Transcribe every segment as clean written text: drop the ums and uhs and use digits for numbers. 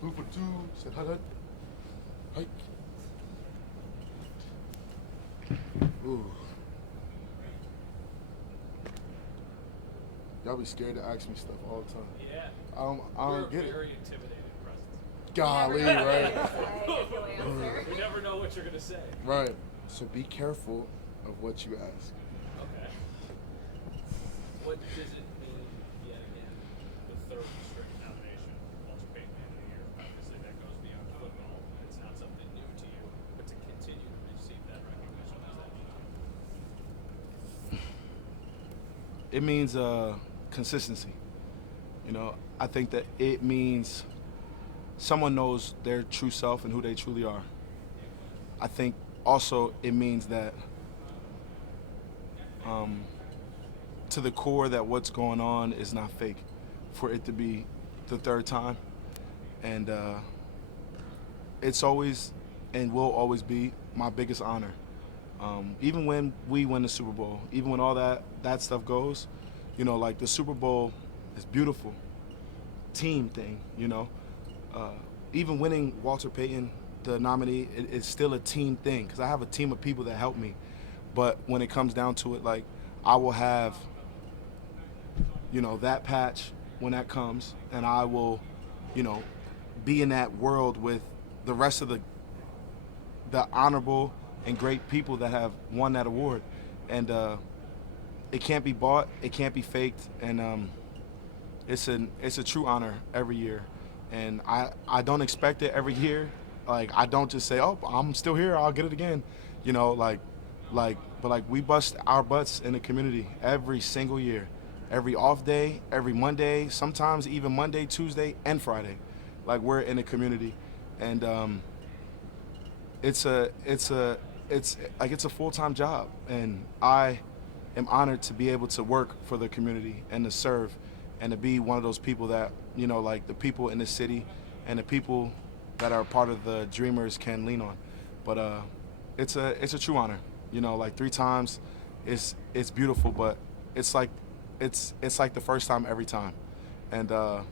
Who for two? Said hut hut. Hike. Ooh. Y'all be scared to ask me stuff all the time. Yeah. I don't get it. Very intimidating presence. Golly, You never know what you're gonna say. right. So be careful of what you ask. Okay. What does it mean, yet again, the third district nomination, Walter Payton Man of the Year? Obviously, that goes beyond football. It's not something new to you, but to continue to receive that recognition, what does that mean to you? It means consistency. You know, I think that it means someone knows their true self and who they truly are. I think also it means that to the core that what's going on is not fake for it to be the third time. And it's always and will always be my biggest honor. Even when we win the Super Bowl, even when all that stuff goes, you know, like the Super Bowl is beautiful. Team thing, you know. Even winning Walter Payton, the nominee, it's still a team thing because I have a team of people that help me. But when it comes down to it, like I will have, you know, that patch when that comes, and I will, you know, be in that world with the rest of the honorable and great people that have won that award. And it can't be bought, it can't be faked, and it's a true honor every year. And I don't expect it every year. Like I don't just say, oh, I'm still here, I'll get it again. You know, but we bust our butts in the community every single year. Every off day, every Monday, sometimes even Monday, Tuesday, and Friday. Like we're in the community. And it's a full-time job, and I am honored to be able to work for the community and to serve and to be one of those people that, you know, like the people in the city and the people that are part of the Dreamers can lean on. But it's a true honor, you know, like 3 times it's beautiful, but it's like the first time every time. And I'm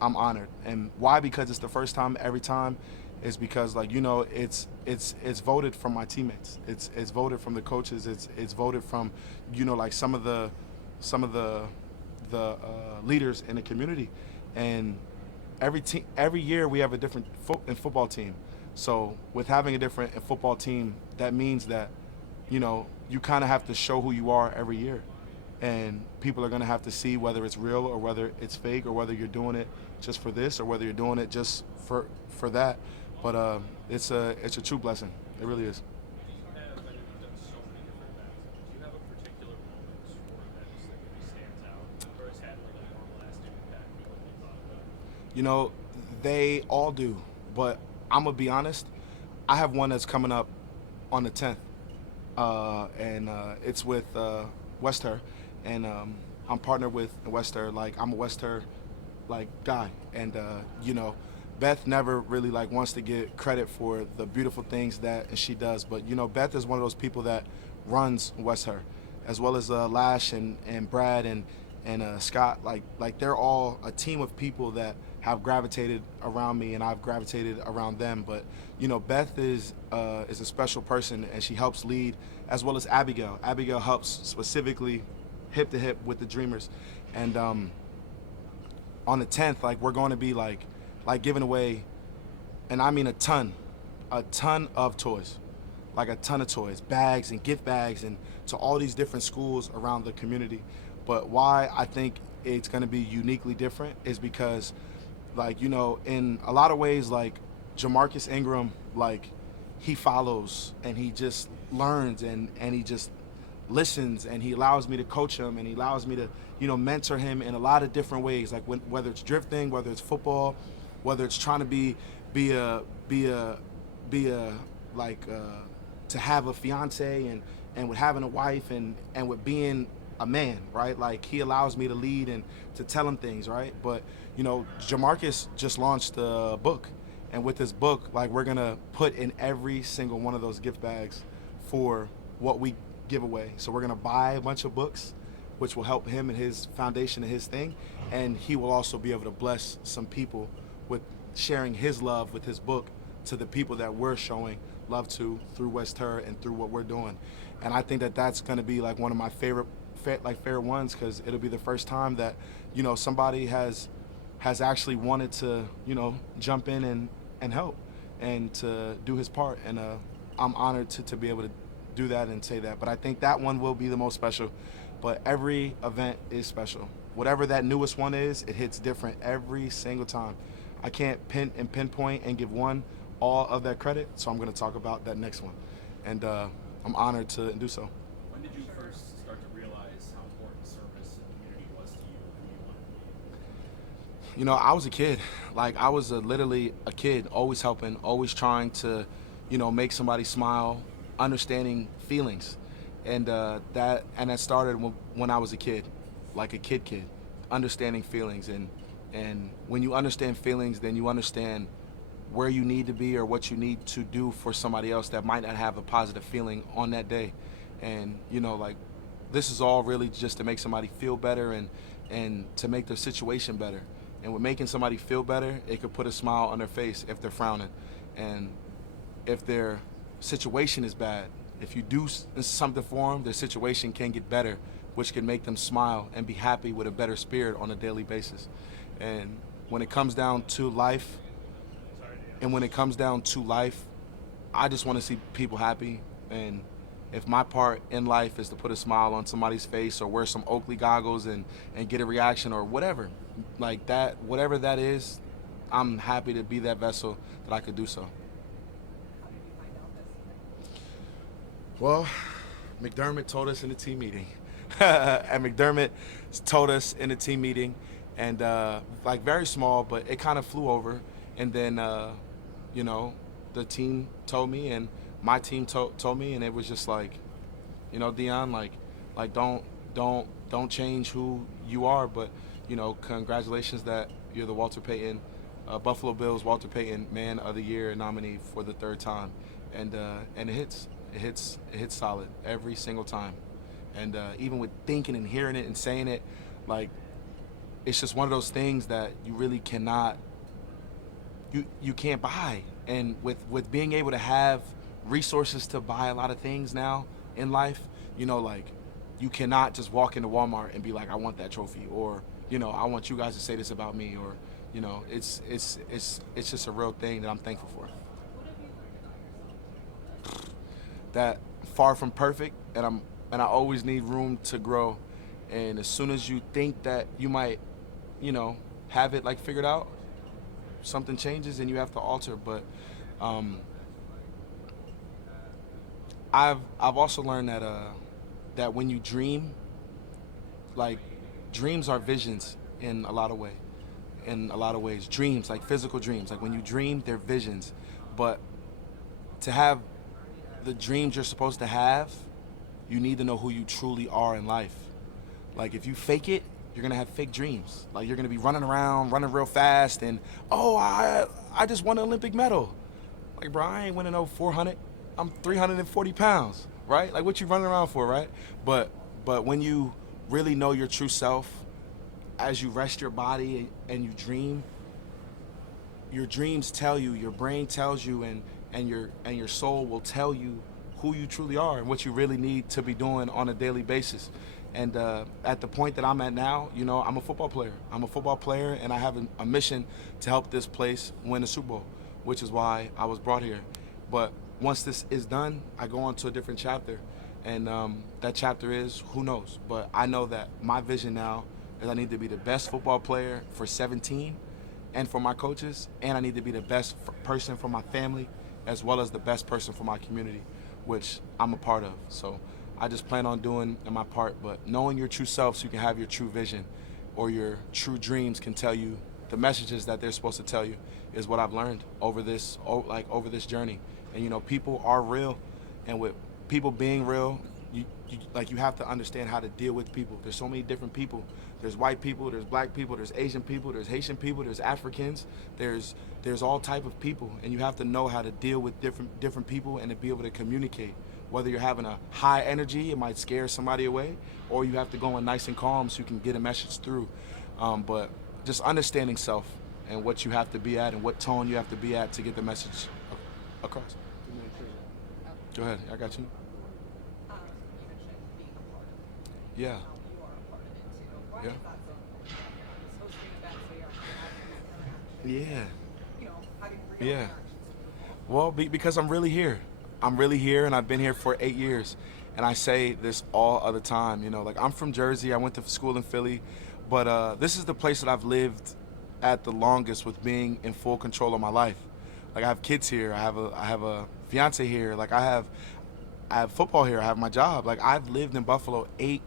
honored. And why? Because it's the first time every time is because, like, you know, it's voted from my teammates. It's voted from the coaches. It's voted from, you know, like some of the leaders in the community. And every year we have a different football team. So with having a different football team, that means that, you know, you kind of have to show who you are every year. And people are going to have to see whether it's real or whether it's fake or whether you're doing it just for this or whether you're doing it just for that. But it's a true blessing. It really is. Do you have, I know you've done so many different events, do you have a particular moment or event that really stands out or has had like a more lasting impact than what you thought about? You know, they all do. But I'm going to be honest, I have one that's coming up on the 10th. And it's with Wester. And I'm partnered with Wester. Like, I'm a Wester, like, guy. And, you know, Beth never really, like, wants to get credit for the beautiful things that she does. But, you know, Beth is one of those people that runs Wester, as well as Lash and Brad and Scott. Like they're all a team of people that have gravitated around me, and I've gravitated around them. But, you know, Beth is a special person, and she helps lead, as well as Abigail. Abigail helps specifically hip to hip with the Dreamers. And on the 10th, like, we're going to be like giving away, and I mean a ton of toys, like a ton of toys, bags and gift bags, and to all these different schools around the community. But why I think it's going to be uniquely different is because, like, you know, in a lot of ways, like Jamarcus Ingram, like, he follows and he just learns and he just listens, and he allows me to coach him, and he allows me to, you know, mentor him in a lot of different ways, like whether it's drifting, whether it's football, whether it's trying to be a to have a fiance and with having a wife and with being a man, right? Like, he allows me to lead and to tell him things, right? But, you know, Jamarcus just launched a book, and with this book, like, we're gonna put in every single one of those gift bags for what we give away. So we're gonna buy a bunch of books, which will help him and his foundation and his thing, and he will also be able to bless some people with sharing his love with his book to the people that we're showing love to through West Her and through what we're doing. And I think that that's going to be like one of my favorite ones, because it'll be the first time that, you know, somebody has actually wanted to, you know, jump in and help and to do his part. And I'm honored to be able to do that and say that. But I think that one will be the most special. But every event is special. Whatever that newest one is, it hits different every single time. I can't pinpoint and give one all of that credit, so I'm going to talk about that next one. And I'm honored to do so. When did you first start to realize how important service and community was to you and who you wanted to be? You know, I was a kid. Like, I was literally a kid, always helping, always trying to, you know, make somebody smile, understanding feelings. And that started when I was a kid, like a kid, understanding feelings. And when you understand feelings, then you understand where you need to be or what you need to do for somebody else that might not have a positive feeling on that day. And, you know, like, this is all really just to make somebody feel better and to make their situation better. And with making somebody feel better, it could put a smile on their face if they're frowning. And if their situation is bad, if you do something for them, their situation can get better, which can make them smile and be happy with a better spirit on a daily basis. And when it comes down to life, I just want to see people happy. And if my part in life is to put a smile on somebody's face or wear some Oakley goggles and get a reaction or whatever, like that, whatever that is, I'm happy to be that vessel that I could do so. Well, McDermott told us in the team meeting. And McDermott told us in the team meeting, and like, very small, but it kind of flew over. And then, you know, the team told me, and my team told me, and it was just like, you know, Dion, like don't change who you are, but, you know, congratulations that you're the Walter Payton, Buffalo Bills Walter Payton Man of the Year nominee for the third time. And it hits solid every single time. And even with thinking and hearing it and saying it, like, it's just one of those things that you really cannot, you can't buy. And with being able to have resources to buy a lot of things now in life, you know, like, you cannot just walk into Walmart and be like, I want that trophy, or, you know, I want you guys to say this about me, or, you know, it's just a real thing that I'm thankful for. That far from perfect, and I always need room to grow. And as soon as you think that you might, you know, have it like figured out, something changes and you have to alter. But I've also learned that when you dream, like, dreams are visions in a lot of ways. Dreams, like physical dreams, like when you dream, they're visions. But to have the dreams you're supposed to have, you need to know who you truly are in life. Like, if you fake it, you're gonna have fake dreams. Like, you're gonna be running around, running real fast, and, oh, I just won an Olympic medal. Like, bro, I ain't winning no 400. I'm 340 pounds, right? Like, what you running around for, right? But when you really know your true self, as you rest your body and you dream, your dreams tell you, your brain tells you, and your soul will tell you who you truly are and what you really need to be doing on a daily basis. And at the point that I'm at now, you know, I'm a football player, and I have a mission to help this place win a Super Bowl, which is why I was brought here. But once this is done, I go on to a different chapter, and that chapter is, who knows? But I know that my vision now is I need to be the best football player for 17 and for my coaches, and I need to be the best person for my family, as well as the best person for my community, which I'm a part of. So I just plan on doing my part, but knowing your true self so you can have your true vision, or your true dreams can tell you the messages that they're supposed to tell you, is what I've learned over this journey. And, you know, people are real, and with people being real, you have to understand how to deal with people. There's so many different people. There's white people, there's black people, there's Asian people, there's Haitian people, there's Africans, there's all type of people, and you have to know how to deal with different people and to be able to communicate. Whether you're having a high energy, it might scare somebody away, or you have to go in nice and calm so you can get a message through. But just understanding self and what you have to be at and what tone you have to be at to get the message across. Go ahead, I got you. You mentioned being a part of it. Yeah. You are a part of it too. Why Yeah. is that so important? Just hosting events where you're having these interactions. Yeah. Having real Yeah. interactions with people. Well, because I'm really here. I'm really here, and I've been here for 8 years. And I say this all of the time. Like I'm from Jersey. I went to school in Philly, but this is the place that I've lived at the longest with being in full control of my life. Like I have kids here. I have a fiance here. Like I have football here. I have my job. Like I've lived in Buffalo 8+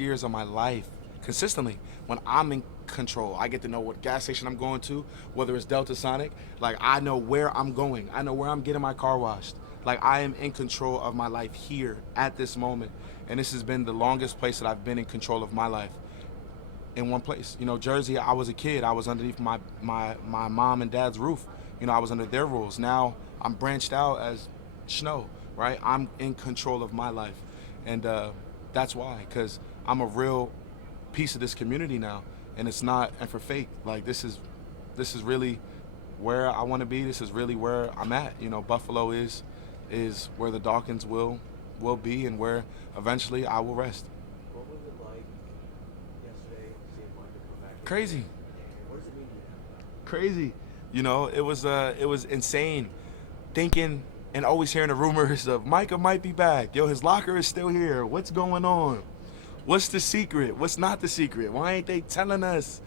years of my life consistently. When I'm in control, I get to know what gas station I'm going to, whether it's Delta Sonic. Like I know where I'm going. I know where I'm getting my car washed. Like I am in control of my life here at this moment. And this has been the longest place that I've been in control of my life in one place. Jersey, I was a kid. I was underneath my mom and dad's roof. I was under their rules. Now I'm branched out as Snow, right? I'm in control of my life. And that's why, because I'm a real piece of this community now. And it's not, and for fake, like this is really where I want to be. This is really where I'm at. Buffalo is where the Dawkins will be and where eventually I will rest. What was it like yesterday seeing Micah come back? Crazy. And what does it mean to you? Crazy. It was insane thinking and always hearing the rumors of Micah might be back. Yo, his locker is still here. What's going on? What's the secret? What's not the secret? Why ain't they telling us?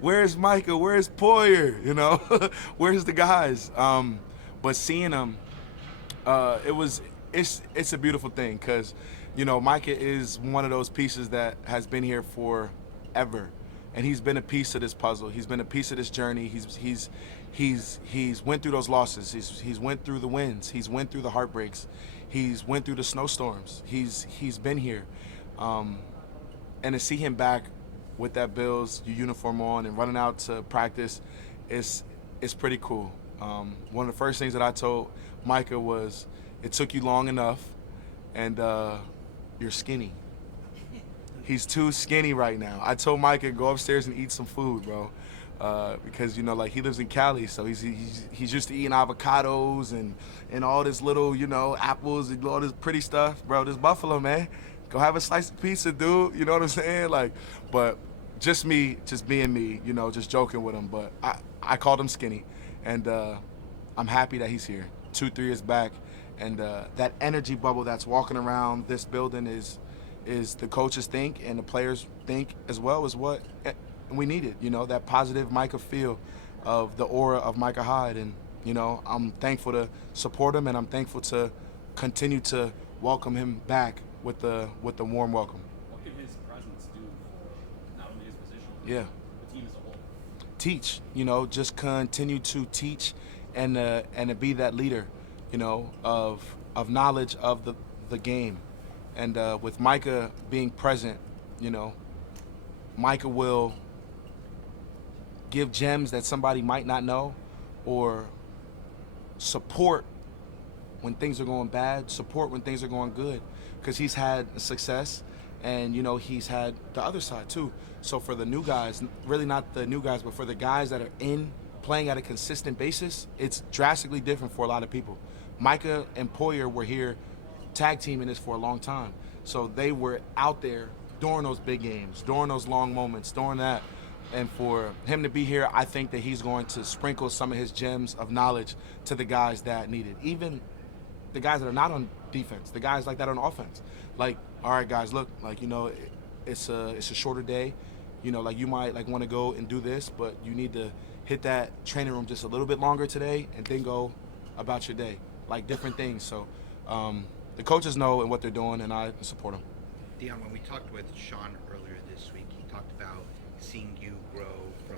Where's Micah? Where's Poyer? Where's the guys? But seeing them, it's a beautiful thing because, Micah is one of those pieces that has been here forever, and he's been a piece of this puzzle. He's been a piece of this journey. He's went through those losses. He's went through the wins. He's went through the heartbreaks. He's went through the snowstorms. He's been here, and to see him back with that Bills uniform on and running out to practice, it's pretty cool. One of the first things that I told Micah was, it took you long enough, and you're skinny. He's too skinny right now. I told Micah, go upstairs and eat some food, bro, because he lives in Cali, so he's used to eating avocados and all this little apples and all this pretty stuff, bro. This Buffalo, man, go have a slice of pizza, dude. You know what I'm saying? But just being me, just joking with him. But I called him skinny, and I'm happy that he's here. 2-3 years back, and that energy bubble that's walking around this building is the coaches think and the players think as well is what we needed. That positive Micah feel of the aura of Micah Hyde, and I'm thankful to support him, and I'm thankful to continue to welcome him back with the warm welcome. What can his presence do for not only his position, but Yeah. the team as a whole? Teach, just continue to teach and to be that leader, of knowledge of the game. And with Micah being present, Micah will give gems that somebody might not know, or support when things are going bad, support when things are going good, because he's had success, and he's had the other side too. So for the new guys, really not the new guys, but for the guys that are playing at a consistent basis, it's drastically different for a lot of people. Micah and Poyer were here tag teaming this for a long time, so they were out there during those big games, during those long moments, during that. And for him to be here, I think that he's going to sprinkle some of his gems of knowledge to the guys that need it. Even the guys that are not on defense, the guys like that on offense. Like, all right, guys, look, it's a shorter day. You might want to go and do this, but you need to hit that training room just a little bit longer today, and then go about your day. Different things. So the coaches know and what they're doing, and I support them. Dion, when we talked with Sean earlier this week, he talked about seeing you grow from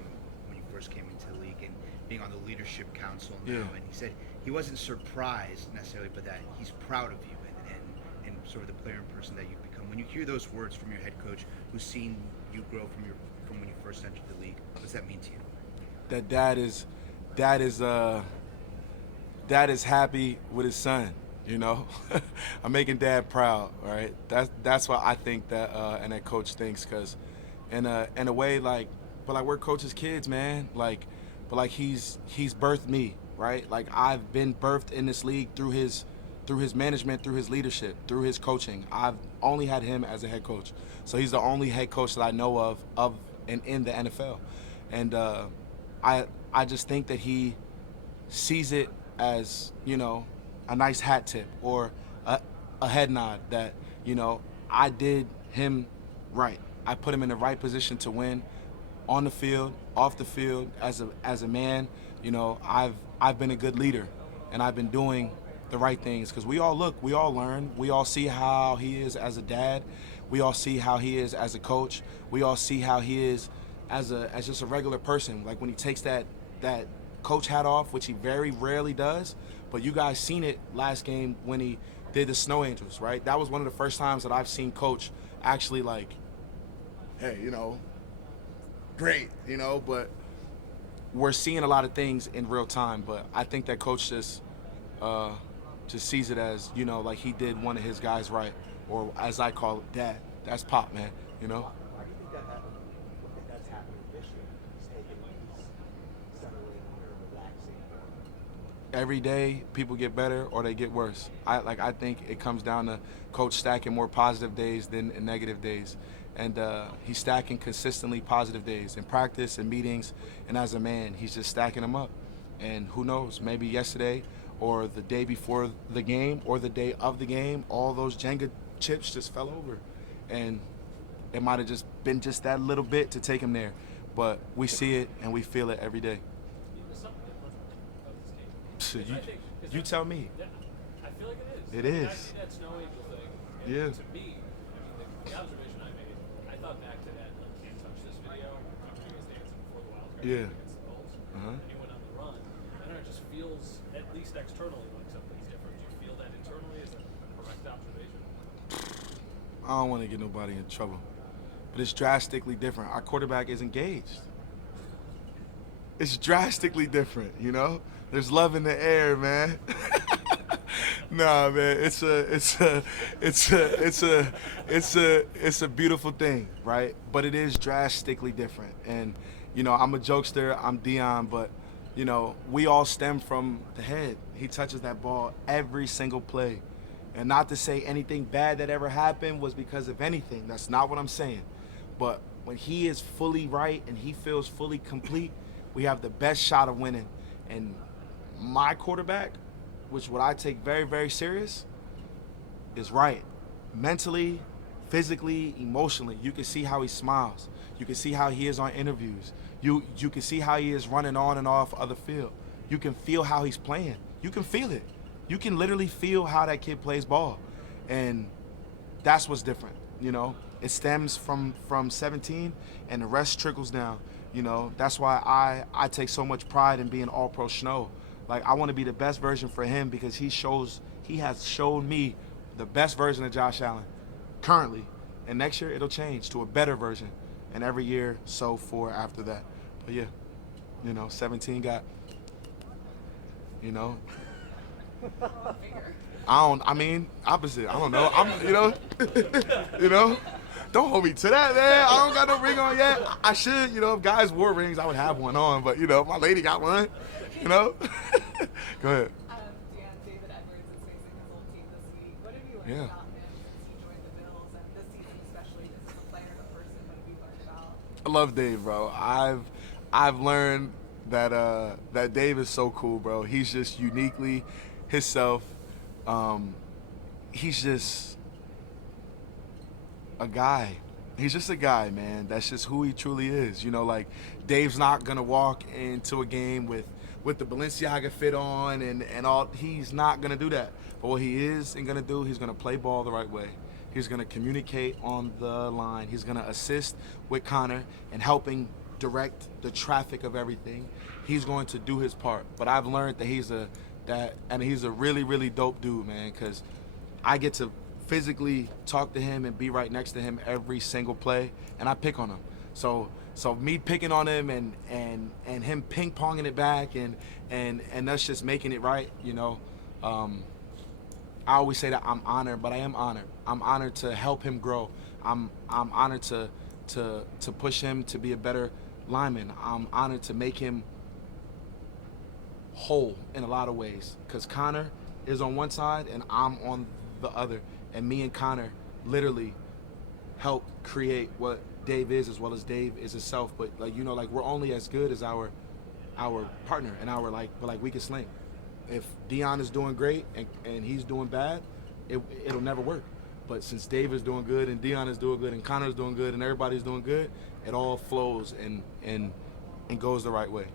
when you first came into the league and being on the leadership council now. Yeah. And he said he wasn't surprised necessarily, but that he's proud of you and sort of the player and person that you've become. When you hear those words from your head coach, who's seen you grow from when you first entered the league, what does that mean to you? That dad is happy with his son. I'm making dad proud, right? That's why I think that and that coach thinks, because in a way, but we're coaches' kids, man. but like he's birthed me, right? Like I've been birthed in this league through his management, through his leadership, through his coaching. I've only had him as a head coach, so he's the only head coach that I know of and in the NFL, and I just think that he sees it as, you know, a nice hat tip or a head nod that, you know, I did him right. I put him in the right position to win on the field, off the field, as a man. You know, I've been a good leader, and I've been doing the right things, because we all learn, we all see how he is as a dad, we all see how he is as a coach, we all see how he is as just a regular person. Like when he takes that coach hat off, which he very rarely does, but you guys seen it last game when he did the Snow Angels, right? That was one of the first times that I've seen Coach actually like, hey, you know, great, you know, but we're seeing a lot of things in real time. But I think that Coach just sees it as, you know, like he did one of his guys right, or as I call it, dad. That's Pop, man, you know? Why do you think that's happening this year? He's settling or relaxing. Every day people get better or they get worse. I think it comes down to Coach stacking more positive days than negative days. And he's stacking consistently positive days in practice and meetings, and as a man, he's just stacking them up. And who knows, maybe yesterday or the day before the game or the day of the game, all those Jenga chips just fell over. And it might have just been just that little bit to take him there. But we see it and we feel it every day. There's something different about this game. So Because I think- because you tell me. Yeah, I feel like it is. It I mean, I is. see that Snow Angel thing. And Yeah. To me, I mean, the observation I made, I thought back to that like can't touch this video. He was dancing before the Wild Card Yeah. game against the Colts, Uh-huh. and he went on the run. And it just feels, at least externally, like something's different. Do you feel that internally? Is that a correct observation? I don't want to get nobody in trouble, but it's drastically different. Our quarterback is engaged. It's drastically different, you know? There's love in the air, man. Nah, man, it's a beautiful thing, right? But it is drastically different. And, you know, I'm a jokester, I'm Dion, but, you know, we all stem from the head. He touches that ball every single play. And not to say anything bad that ever happened was because of anything. That's not what I'm saying. But when he is fully right and he feels fully complete, we have the best shot of winning. And my quarterback, which what I take very, very serious, is right. Mentally, physically, emotionally. You can see how he smiles. You can see how he is on interviews. You can see how he is running on and off other field. You can feel how he's playing. You can feel it. You can literally feel how that kid plays ball. And that's what's different, you know? It stems from 17 and the rest trickles down. You know, that's why I take so much pride in being all-pro Snow. Like, I want to be the best version for him because he has showed me the best version of Josh Allen currently. And next year it'll change to a better version. And every year so forth after that. But yeah, you know, 17 got, you know, opposite. I don't know. You know, don't hold me to that, man. I don't got no ring on yet. I should, you know, if guys wore rings, I would have one on. But, you know, my lady got one, you know. Go ahead. Dion, David Edwards is facing his old team this week. What have you learned Yeah. about him since he joined the Bills, and this season especially, just as a player and a person? What have you learned about? I love Dave, bro. I've learned that Dave is so cool, bro. He's just uniquely himself. He's just a guy. He's just a guy, man. That's just who he truly is. You know, like Dave's not gonna walk into a game with the Balenciaga fit on and all. He's not gonna do that. But what he is and gonna do, he's gonna play ball the right way. He's gonna communicate on the line. He's gonna assist with Connor and helping direct the traffic of everything. He's going to do his part. But I've learned that he's a really, really dope dude, man, because I get to physically talk to him and be right next to him every single play, and I pick on him. So me picking on him and him ping-ponging it back and us just making it right, you know, I always say that I'm honored, but I am honored. I'm honored to help him grow. I'm honored to push him to be a better lineman. I'm honored to make him whole in a lot of ways, because Connor is on one side and I'm on the other, and me and Connor literally help create what Dave is, as well as Dave is himself. But like, you know, like, we're only as good as our partner and our like we can sling. If Dion is doing great and he's doing bad, it'll never work. But since Dave is doing good and Dion is doing good and Connor's doing good and everybody's doing good, it all flows and goes the right way.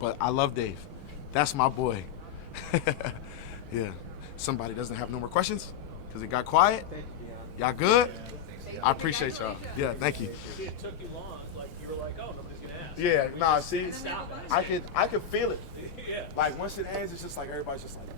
But I love Dave. That's my boy. Yeah. Somebody doesn't have no more questions because it got quiet. Y'all good? I appreciate y'all. Yeah, thank you. See, it took you long. Like, you were like, oh, nobody's going to ask. Yeah, nah, see, Stop it. I could feel it. Yeah. Like, once it ends, it's just like everybody's just like,